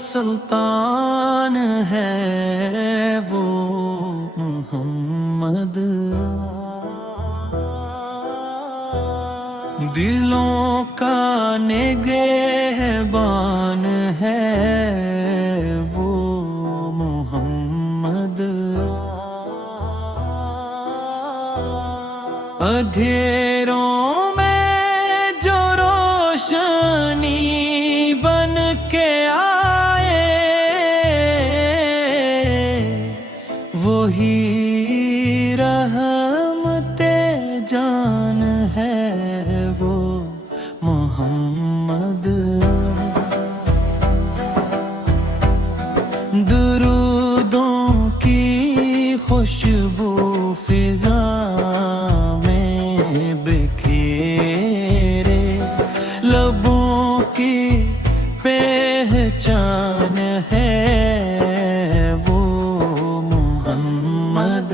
سلطان ہے وہ محمد، دلوں کا نگہبان ہے وہ محمد، اندھیروں میں جو روشنی بن کے آئے وہی رحمت جان ہے وہ محمد، درودوں کی خوشبو فضا میں بکھیرے، لبوں کی پہچان ہے وہ محمد،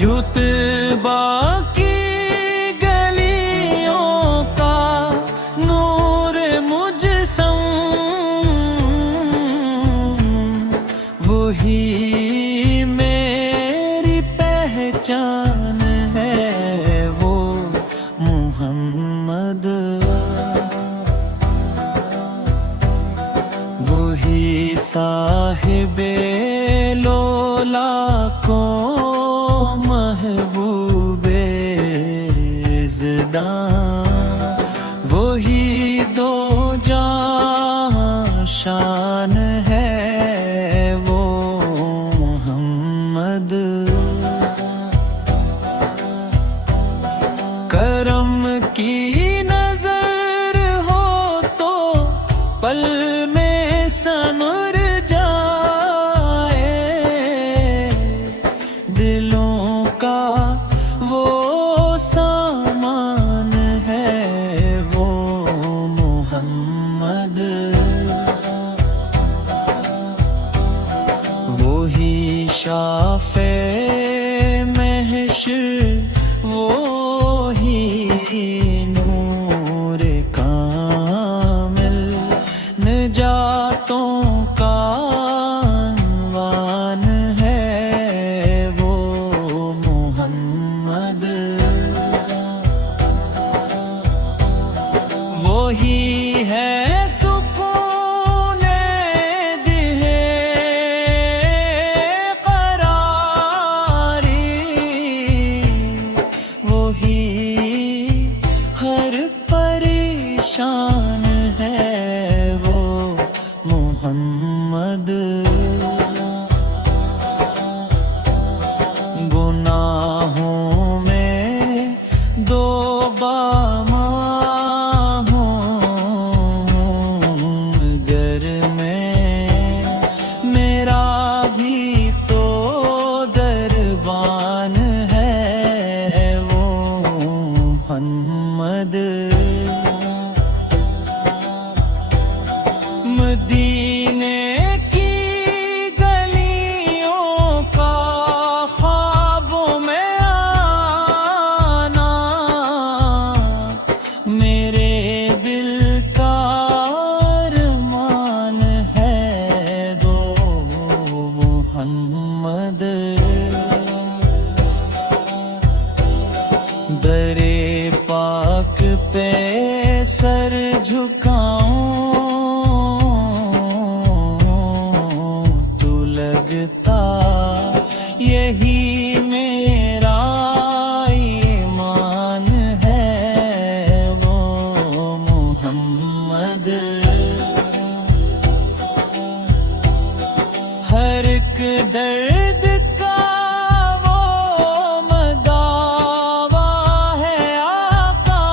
جتبا کی گلیوں کا نور مجسم وہی میری پہچان ہے وہ محمد، وہی صاحب لولا کو محبوب زداں، وہی دو جہاں شان ہے وہ محمد، کرم کی نظر ہو تو پل میں سنور جائے، دلوں کا وہ سامان ہے وہ محمد، وہی شافع محشر وہی نور کامل، نجاتوں کا عنوان ہے وہ محمد، وہی ہے سکون دہ قراری، وہی ہر پریشان ہے وہ محمد، گناہوں میں دو گر میں میرا بھی تو دربان ہے وہ محمد، مدینے کی گلیوں کا خوابوں میں آنا میرے دل کا ارمان ہے دو محمد، درے پاک پہ سر جھکاؤں تو لگتا یہی میرا ایمان ہے وہ محمد، ہر ایک درد کا وہ مداوا ہے آقا،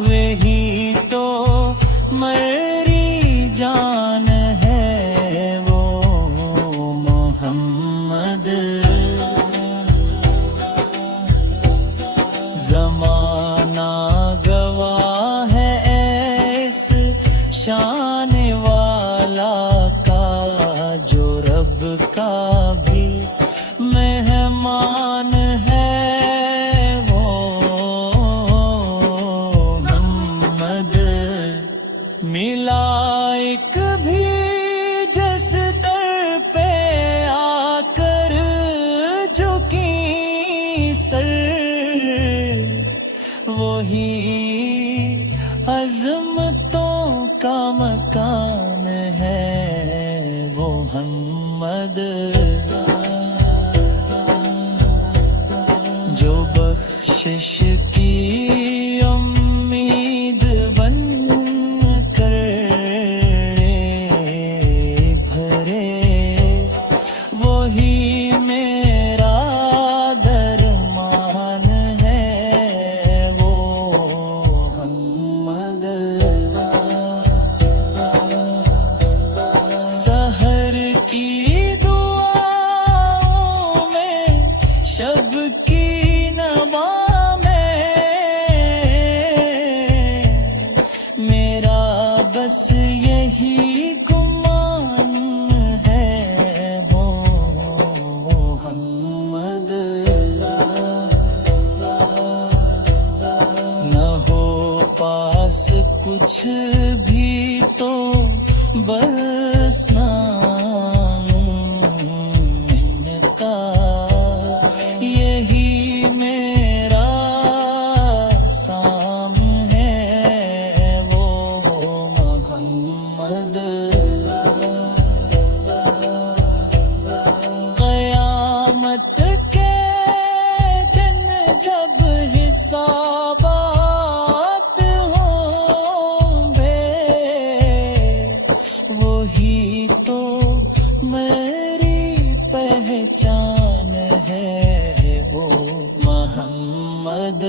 وہی تو میری جان ہے وہ محمد، زمانہ گواہ ہے اس شان والا کا جو رب کا بھی مہمان ہے وہ عظمتوں کا مکان ہے وہ محمد، جو بخشش کی امید بن کر بھرے، وہی میرا درمان ہے وہ محمد۔ سحر کی دعاؤں میں، شب کی نوا میں، میرا بس یہی گمان ہے وہ محمد۔ نہ ہو پاس کچھ بھی تو بس نام کا، یہی میرا سام ہے وہ محمد۔ قیامت کے دن جب حسابات ہوں گے، وہی تو میری پہچان ہے وہ محمد۔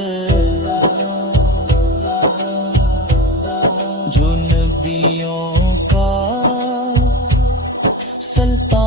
جو نبیوں کا سلطان